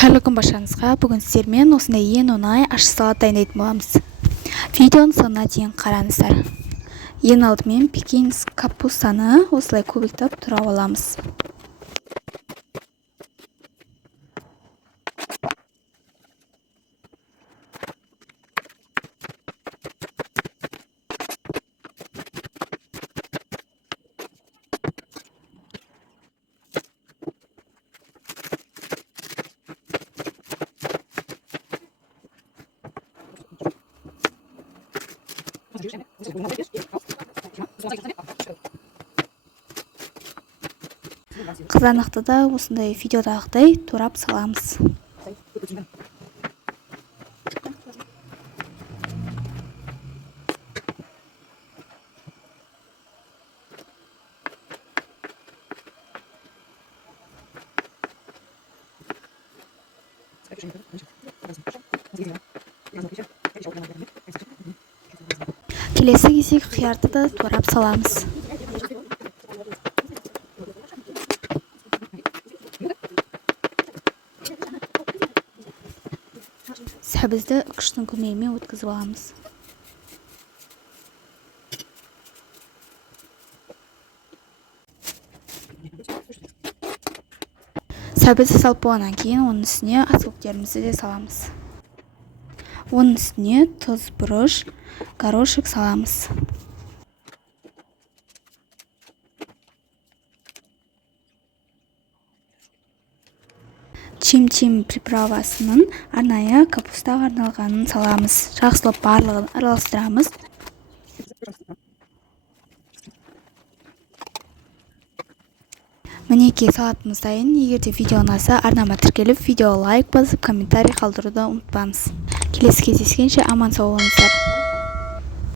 Қайырлы күн баршаңызға. Бүгін сіздермен осындай ең оңай аш салат дайындайтын боламыз. Видеоны соңына дейін қараңыздар. Ең алдымен пекинский капустаны осылай көбіктеп турап аламыз. Қызанақты да осындай видеодағыдай турап саламыз. Келесі кезек қиярды да турап саламыз. Сәбізді үкіштің көмегімен өткізіп аламыз. Сәбізді салып болғаннан кейін оның үстіне ас-көктерімізді де саламыз. Оның үстіне тұз, бұрыш, горошек саламыз. Чим-чим приправасының арнайы капустаға арналғанын саламыз. Жақсылап барлығын араластырамыз. Мінекей салатымыз дайын. Егер де видео ұнаса, арнама тіркеліп, видео лайк басып, комментарий қалдыруды ұмытпаңыз. Келесі кездескенше аман сау болыңыздар.